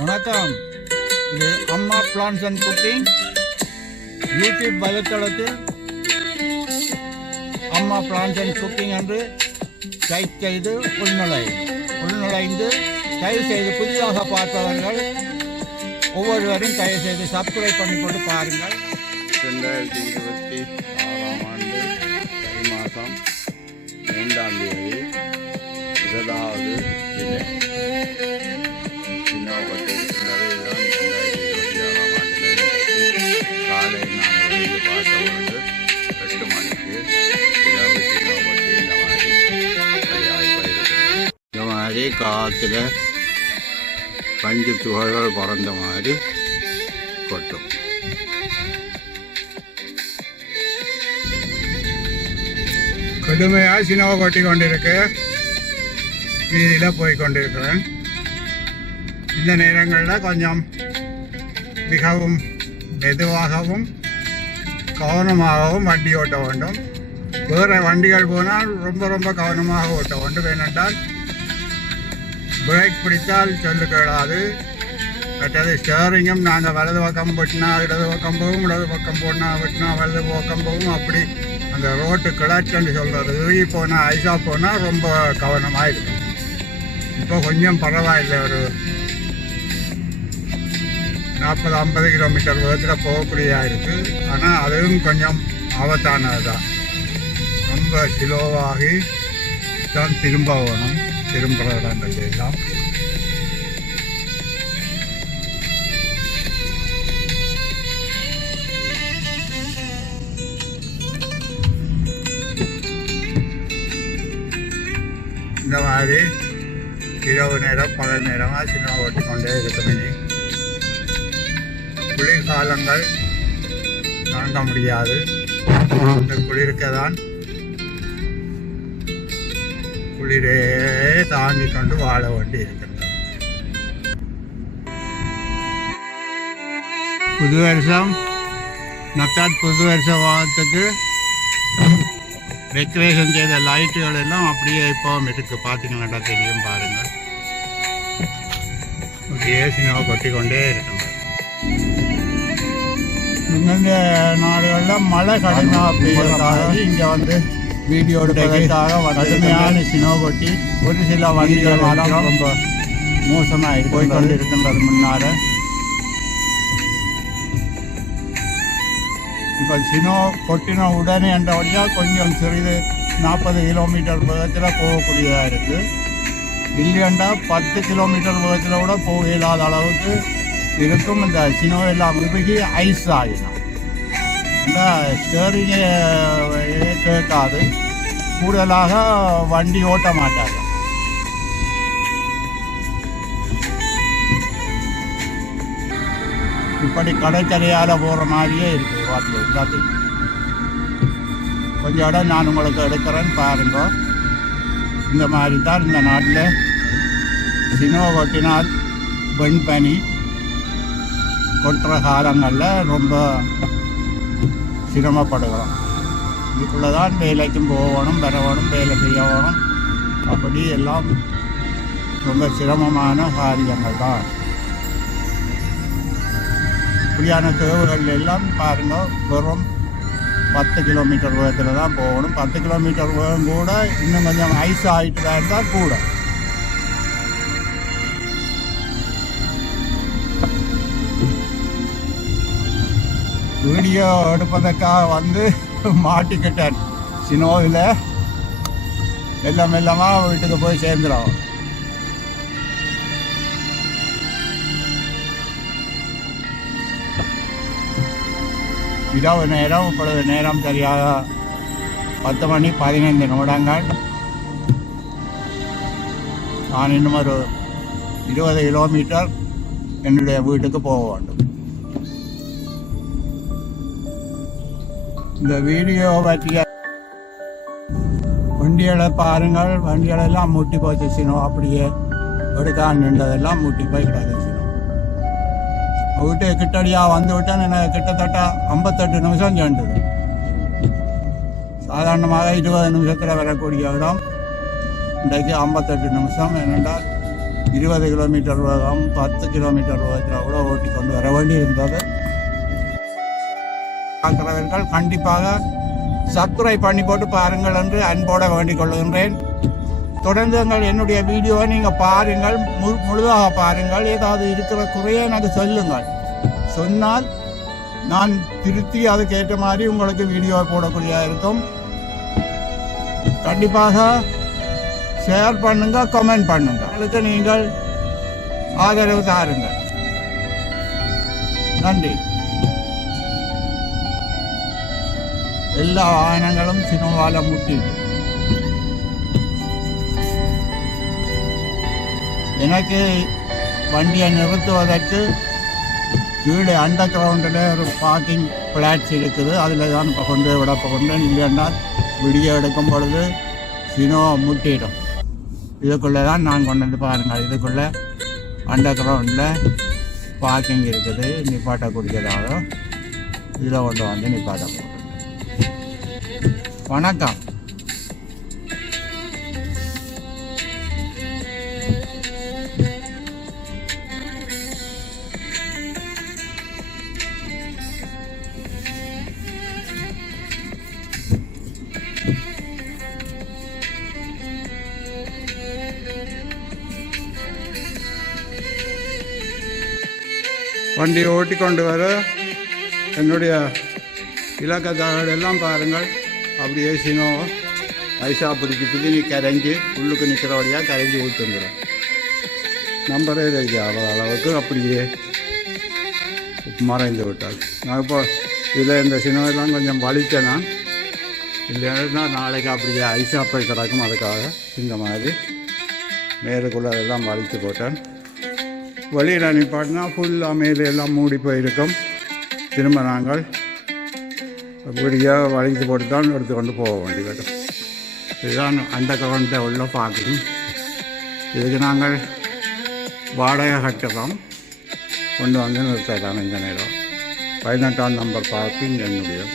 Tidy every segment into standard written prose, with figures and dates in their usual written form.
வணக்கம். இது அம்மா பிளான்ஸ் அண்ட் குக்கிங் யூடியூப் வலைத்தளத்தில் அம்மா பிளான்ஸ் அண்ட் குக்கிங் என்று டைப் செய்து உள்நுழைந்து தயவு செய்து புதிதாக பார்ப்பவர்கள் ஒவ்வொருவரும் தயவு செய்து சப்ஸ்கிரைப் பண்ணிக்கொண்டு பாருங்கள். 2026 ஆண்டு தை மாதம் 3ஆம் தேதி முதலாவது தினை சின்னோபட்டி நிறைவுதான் 2026 ஆண்டில் காலை நாங்கள் வந்து பார்த்தபொழுது 8 மணிக்கு இரவு சின்னோபட்டி இந்த மாதிரி வழியாகி போயிருக்கிறது. இந்த மாதிரி காற்றுல பஞ்சு துகள்கள் பறந்த மாதிரி கொட்டும். கடுமையாக சினவை கொட்டி கொண்டிருக்கு. வீதியில் போய் கொண்டிருக்கிறேன். இந்த நேரங்களில் கொஞ்சம் மிகவும் மெதுவாகவும் கவனமாகவும் வண்டி ஓட்ட வேண்டும். வேறு வண்டிகள் போனால் ரொம்ப கவனமாக ஓட்ட வேண்டும். ஏனென்றால் பிரேக் பிடித்தால் சொல்லு கேளாது. மற்றது ஸ்டேரிங்கும் நாங்கள் வலது பக்கம் போட்டினா இடது பக்கம் போகும், இடது பக்கம் போனா வெட்டினா வலது பக்கம் போகும். அப்படி அந்த ரோட்டு கிளச்சுன்னு சொல்கிறது இறுகி போனால் ஐஸாக போனால் ரொம்ப கவனமாக இருக்கும். இப்போ கொஞ்சம் பரவாயில்லை, ஒரு 40-50 கிலோமீட்டர் வேகத்தில் போகக்கூடியதாக இருக்குது. ஆனால் அதுவும் கொஞ்சம் ஆபத்தானது தான். ரொம்ப ஸ்லோவாகி தான் திரும்ப வேணும். திரும்புகிற இடங்கள் எல்லாம் இந்த மாதிரி இரவு நேரம் பகல் நேரமாக சினிமா ஓட்டிக்கொண்டே இருக்கும். இனி குளிர்காலங்கள் தாங்க முடியாது. இந்த குளிருக்கு தான் குளிரே தாங்கி கொண்டு வாழ வேண்டி இருக்கின்றது. புது வருஷம் நத்தாட் புது வருஷ வாரத்துக்கு டெக்கரேஷன் செய்த லைட்டுகள் எல்லாம் அப்படியே இப்போவும் இருக்குது. பார்த்தீங்கன்னா தெரியும் பாருங்கள். அப்படியே சினிமா கொட்டி கொண்டே இருக்கின்றது. இந்த நாடுகளில் மழை கடுமையாக பெய்யறதுக்காக இங்கே வந்து வீடியோ எடுப்பதற்காக கடுமையான சினிமா கொட்டி ஒரு சில வண்டிகள் மாற்றம் ரொம்ப மோசமாக போய்கொண்டு இருக்கின்றது. முன்னார இப்போ சினோ கொட்டின உடனே என்ற வழியாக கொஞ்சம் சிறிது 40 கிலோமீட்டர் வேகத்தில் போகக்கூடியதாக இருக்குது. இல்லையண்டா 10 கிலோமீட்டர் வேகத்தில் கூட போக இயலாத அளவுக்கு இருக்கும். இந்த சினோ எல்லாம் இறுகி ஐஸ் ஆகிடும். இந்த ஸ்டேரிங்கே கேட்காது. கூடுதலாக வண்டி ஓட்ட மாட்டாங்க. இப்படி கடைத்தலையால் போகிற மாதிரியே இருக்குது. வாட்டில் எல்லாத்தையும் கொஞ்சம் இடம் நான் உங்களுக்கு எடுக்கிறேன்னு பாருங்க. இந்த மாதிரி தான் இந்த நாட்டில் சினோ கொட்டினால் வெண்பனி கொட்டுற காலங்களில் ரொம்ப சிரமப்படுகிறோம். இதுக்குள்ளே தான் வேலைக்கும் போகணும், வரணும், வேலை செய்யணும். அப்படி எல்லாம் ரொம்ப சிரமமான காரியங்கள் தான். இப்படியான தேவைகள் எல்லாம் பாருங்கள். வெறும் 10 கிலோமீட்டர் வேகத்தில் தான் போகணும். 10 கிலோமீட்டர் வேகம் கூட இன்னும் கொஞ்சம் ஐஸ் ஆகிட்டு தான் இருந்தால் கூட. வீடியோ எடுப்பதற்காக வந்து மாட்டிக்கிட்டேன் சினோவில். மெல்லமாக வீட்டுக்கு போய் சேர்ந்துடும். இரவு நேரம் இப்பொழுது நேரம் சரியாக 10 மணி 15 நிமிடங்கள். நான் இன்னும் ஒரு 20 கிலோமீட்டர் என்னுடைய வீட்டுக்கு போக வேண்டும். இந்த வீடியோ பற்றிய வண்டிகளை பாருங்கள். வண்டிகளெல்லாம் முட்டி போச்சு சினோ. அப்படியே எடுக்கான் நின்றதெல்லாம் முட்டி போய் கிடக்கு. வீட்டு கிட்டடியாக வந்து விட்டேன். எனக்கு கிட்டத்தட்ட 58 நிமிஷம் சேர்ந்தது. சாதாரணமாக 20 நிமிஷத்தில் வரக்கூடிய இடம் இன்றைக்கு 58 நிமிஷம். ஏனென்றால் 20 கிலோமீட்டர் வேகம் 10 கிலோமீட்டர் வேகத்தில் கூட ஓட்டி கொண்டு வர வேண்டி இருந்தது. பார்க்கிறவர்கள் கண்டிப்பாக சப்ஸ்கிரைப் பண்ணி போட்டு பாருங்கள் என்று அன்போட வேண்டிக் கொள்கின்றேன். தொடர்ந்து என்னுடைய வீடியோவை நீங்கள் பாருங்கள், முழுதாக பாருங்கள். ஏதாவது இருக்கிற குறையை எனக்கு சொல்லுங்கள். சொன்னால் நான் திருத்தி அதுக்கேற்ற மாதிரி உங்களுக்கு வீடியோ போடக்கூடியதாக இருக்கும். கண்டிப்பாக ஷேர் பண்ணுங்க, கமெண்ட் பண்ணுங்க. அதுக்கு நீங்கள் ஆதரவு தாருங்கள். நன்றி. எல்லா வாகனங்களும் சினோவால முட்டிட்டு எனக்கு வண்டியை நிறுத்துவதற்கு கீழே அண்டர் கிரவுண்டில் ஒரு பார்க்கிங் பிளாட்ஸ் இருக்குது. அதில் தான் இப்போ கொண்டு விடப்போ கொண்டு இல்லைன்னா விடிய எடுக்கும் பொழுது சினோ முட்டிடும். இதுக்குள்ளே தான் நான் கொண்டு வந்து பாருங்கள். இதுக்குள்ளே அண்டர் கிரவுண்டில் பார்க்கிங் இருக்குது. நிப்பாட்டக்கூடியதாக இதில் கொண்டு வந்து நிப்பாட்ட போகிறேன். வணக்கம். வண்டி ஓட்டிக்கொண்டு வர என்னுடைய இலக்கத்தாளெல்லாம் பாருங்கள். அப்படியே சினோ ஐசா பிடிக்கிறதுக்கு நீ கரைஞ்சி உள்ளுக்கு நிற்கிற வழியாக கரைஞ்சி ஊற்றுந்துடும். நம்பரே தெரியாது அவ்வளோ அளவுக்கு அப்படியே மறைந்து விட்டால். நான் இப்போ இதில் இந்த சினோவெல்லாம் கொஞ்சம் வலித்தேன்னா இல்லைன்னா நாளைக்கு அப்படியே ஐசா போய் கிடக்கும். அதுக்காக இந்த மாதிரி மேலுக்குள்ளே எல்லாம் வலித்து போட்டேன். வழியில் நிப்பாட்டினா ஃபுல்லாக மேலே எல்லாம் மூடி போயிருக்கும். திரும்ப நாங்கள் அப்படியாக வலித்து போட்டு தான் எடுத்துக்கொண்டு போக வேண்டி வரும். இதுதான் அண்டர் கிரவுண்டில் உள்ள பார்க்கிங். இதுக்கு நாங்கள் வாடகை கட்டுறோம். கொண்டு வந்து நிறுத்தலாம். இந்த நேரம் 18ஆம் நம்பர் பார்க்கிங் என்னுடையது.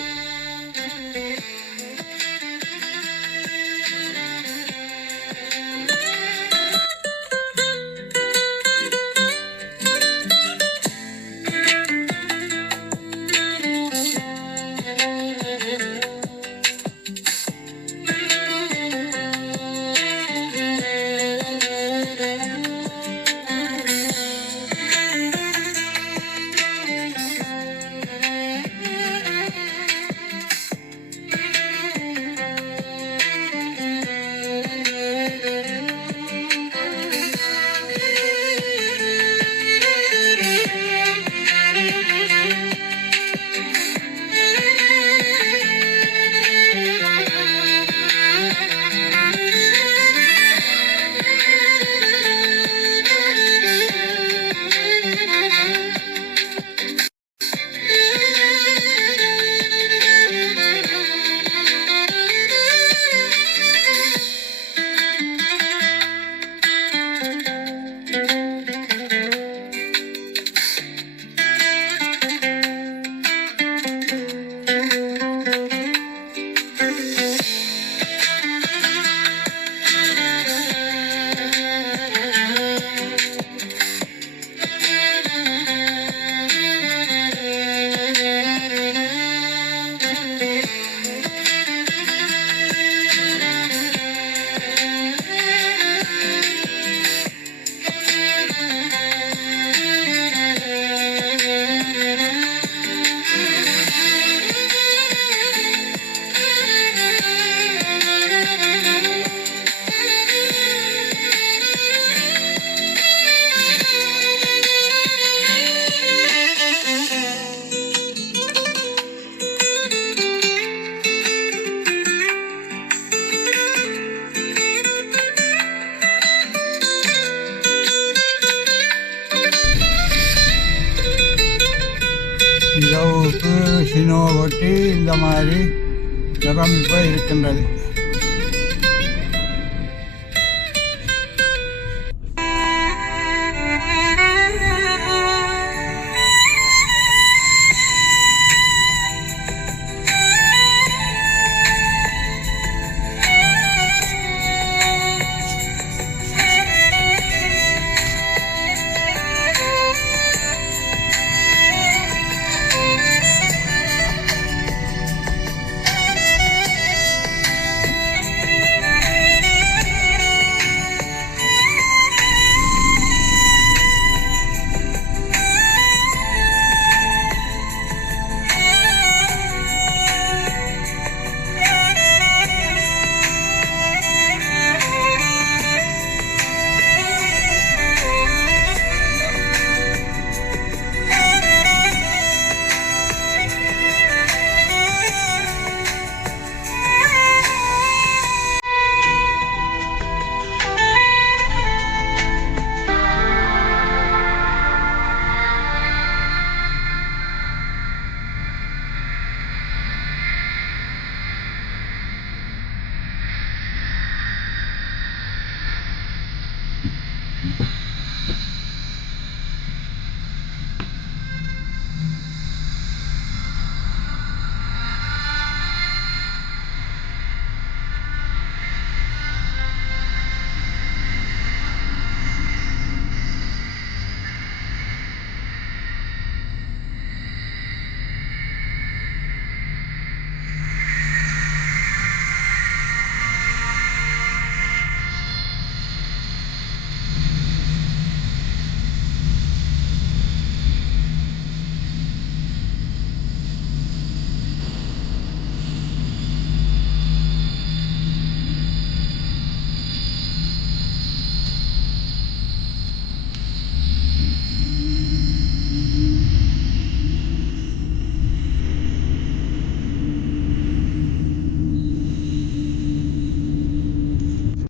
இரவுக்கு சினோ ஒட்டி இந்த மாதிரி நிரம்பி போய் இருக்கின்றது.